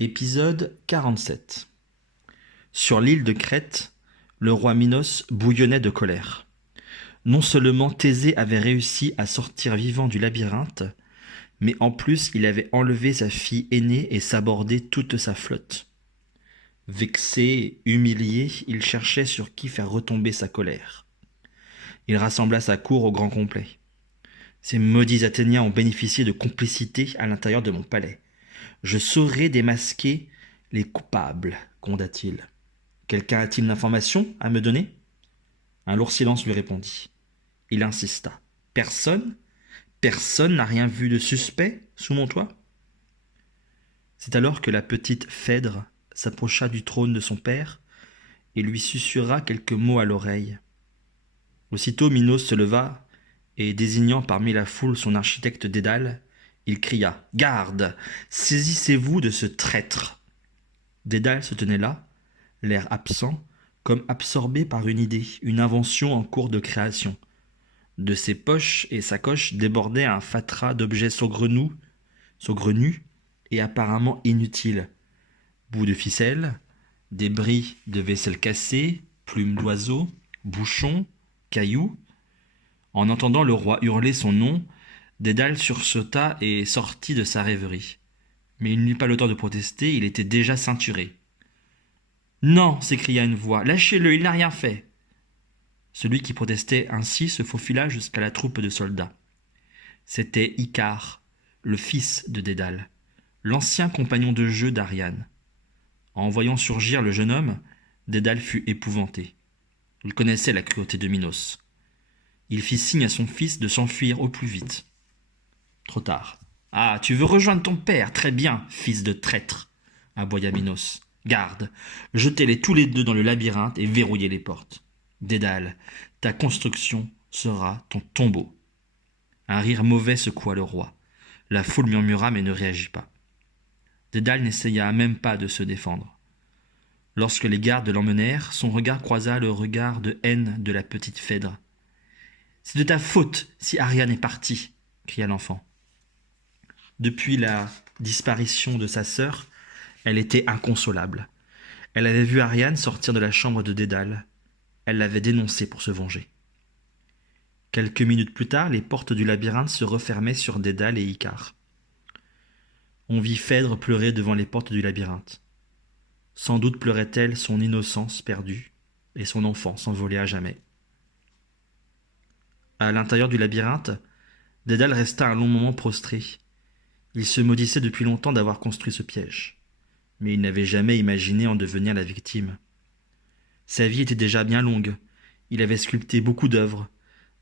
Épisode 47. Sur l'île de Crète, le roi Minos bouillonnait de colère. Non seulement Thésée avait réussi à sortir vivant du labyrinthe, mais en plus il avait enlevé sa fille aînée et sabordé toute sa flotte. Vexé, humilié, il cherchait sur qui faire retomber sa colère. Il rassembla sa cour au grand complet. Ces maudits Athéniens ont bénéficié de complicité à l'intérieur de mon palais. Je saurai démasquer les coupables, gronda-t-il. Quelqu'un a-t-il une information à me donner ? Un lourd silence lui répondit. Il insista. Personne ? Personne n'a rien vu de suspect sous mon toit ? C'est alors que la petite Phèdre s'approcha du trône de son père et lui susurra quelques mots à l'oreille. Aussitôt Minos se leva et, désignant parmi la foule son architecte Dédale, il cria « Garde ! Saisissez-vous de ce traître !» Dédale se tenait là, l'air absent, comme absorbé par une idée, une invention en cours de création. De ses poches et sacoches débordait un fatras d'objets saugrenus et apparemment inutiles. Bouts de ficelle, débris de vaisselle cassée, plumes d'oiseaux, bouchons, cailloux. En entendant le roi hurler son nom, Dédale sursauta et sortit de sa rêverie. Mais il n'eut pas le temps de protester, il était déjà ceinturé. « Non !» s'écria une voix. « Lâchez-le, il n'a rien fait !» Celui qui protestait ainsi se faufila jusqu'à la troupe de soldats. C'était Icare, le fils de Dédale, l'ancien compagnon de jeu d'Ariane. En voyant surgir le jeune homme, Dédale fut épouvanté. Il connaissait la cruauté de Minos. Il fit signe à son fils de s'enfuir au plus vite. Trop tard. « Ah, tu veux rejoindre ton père ? Très bien, fils de traître !» aboya Minos. « Garde, jetez-les tous les deux dans le labyrinthe et verrouillez les portes. Dédale, ta construction sera ton tombeau. » Un rire mauvais secoua le roi. La foule murmura mais ne réagit pas. Dédale n'essaya même pas de se défendre. Lorsque les gardes l'emmenèrent, son regard croisa le regard de haine de la petite Phèdre. « C'est de ta faute si Ariane est partie !» cria l'enfant. Depuis la disparition de sa sœur, elle était inconsolable. Elle avait vu Ariane sortir de la chambre de Dédale. Elle l'avait dénoncé pour se venger. Quelques minutes plus tard, les portes du labyrinthe se refermaient sur Dédale et Icare. On vit Phèdre pleurer devant les portes du labyrinthe. Sans doute pleurait-elle son innocence perdue et son enfant s'envolait à jamais. À l'intérieur du labyrinthe, Dédale resta un long moment prostré. Il se maudissait depuis longtemps d'avoir construit ce piège, mais il n'avait jamais imaginé en devenir la victime. Sa vie était déjà bien longue. Il avait sculpté beaucoup d'œuvres,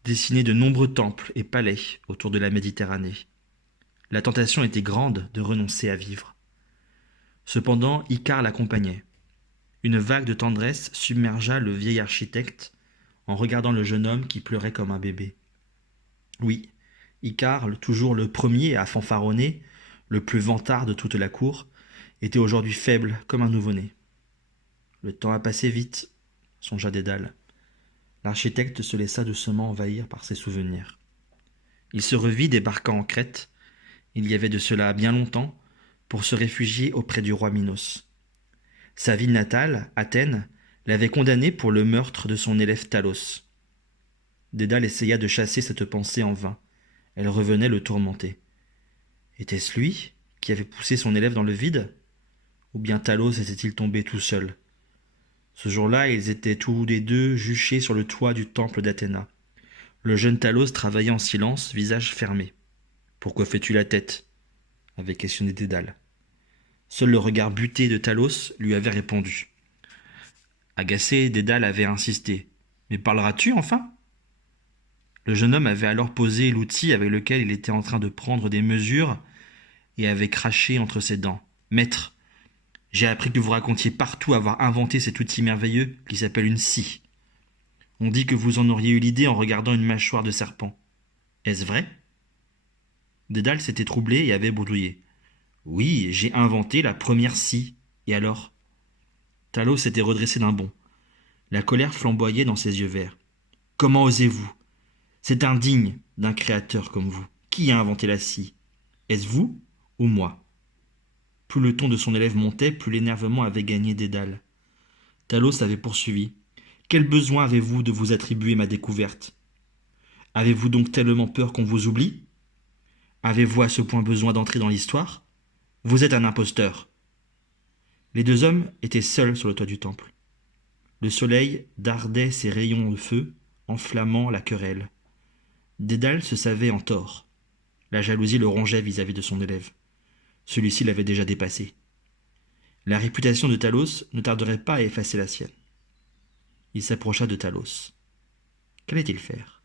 dessiné de nombreux temples et palais autour de la Méditerranée. La tentation était grande de renoncer à vivre. Cependant, Icare l'accompagnait. Une vague de tendresse submergea le vieil architecte en regardant le jeune homme qui pleurait comme un bébé. Oui, Icare, toujours le premier à fanfaronner, le plus vantard de toute la cour, était aujourd'hui faible comme un nouveau-né. Le temps a passé vite, songea Dédale. L'architecte se laissa doucement envahir par ses souvenirs. Il se revit débarquant en Crète, il y avait de cela bien longtemps, pour se réfugier auprès du roi Minos. Sa ville natale, Athènes, l'avait condamné pour le meurtre de son élève Talos. Dédale essaya de chasser cette pensée en vain. Elle revenait le tourmenter. Était-ce lui qui avait poussé son élève dans le vide ? Ou bien Talos était-il tombé tout seul ? Ce jour-là, ils étaient tous les deux juchés sur le toit du temple d'Athéna. Le jeune Talos travaillait en silence, visage fermé. « Pourquoi fais-tu la tête ?» avait questionné Dédale. Seul le regard buté de Talos lui avait répondu. Agacé, Dédale avait insisté. « Mais parleras-tu enfin ?» Le jeune homme avait alors posé l'outil avec lequel il était en train de prendre des mesures et avait craché entre ses dents. « Maître, j'ai appris que vous racontiez partout avoir inventé cet outil merveilleux qui s'appelle une scie. On dit que vous en auriez eu l'idée en regardant une mâchoire de serpent. Est-ce vrai ?» Dédale s'était troublé et avait bredouillé. « Oui, j'ai inventé la première scie. Et alors ?» Talos s'était redressé d'un bond. La colère flamboyait dans ses yeux verts. « Comment osez-vous ? C'est indigne d'un créateur comme vous. Qui a inventé la scie ? Est-ce vous ou moi ?» Plus le ton de son élève montait, plus l'énervement avait gagné Dédale. Talos avait poursuivi. Quel besoin avez-vous de vous attribuer ma découverte? Avez-vous donc tellement peur qu'on vous oublie? Avez-vous à ce point besoin d'entrer dans l'histoire? Vous êtes un imposteur. Les deux hommes étaient seuls sur le toit du temple. Le soleil dardait ses rayons de feu, enflammant la querelle. Dédale se savait en tort. La jalousie le rongeait vis-à-vis de son élève. Celui-ci l'avait déjà dépassé. La réputation de Talos ne tarderait pas à effacer la sienne. Il s'approcha de Talos. Qu'allait-il faire?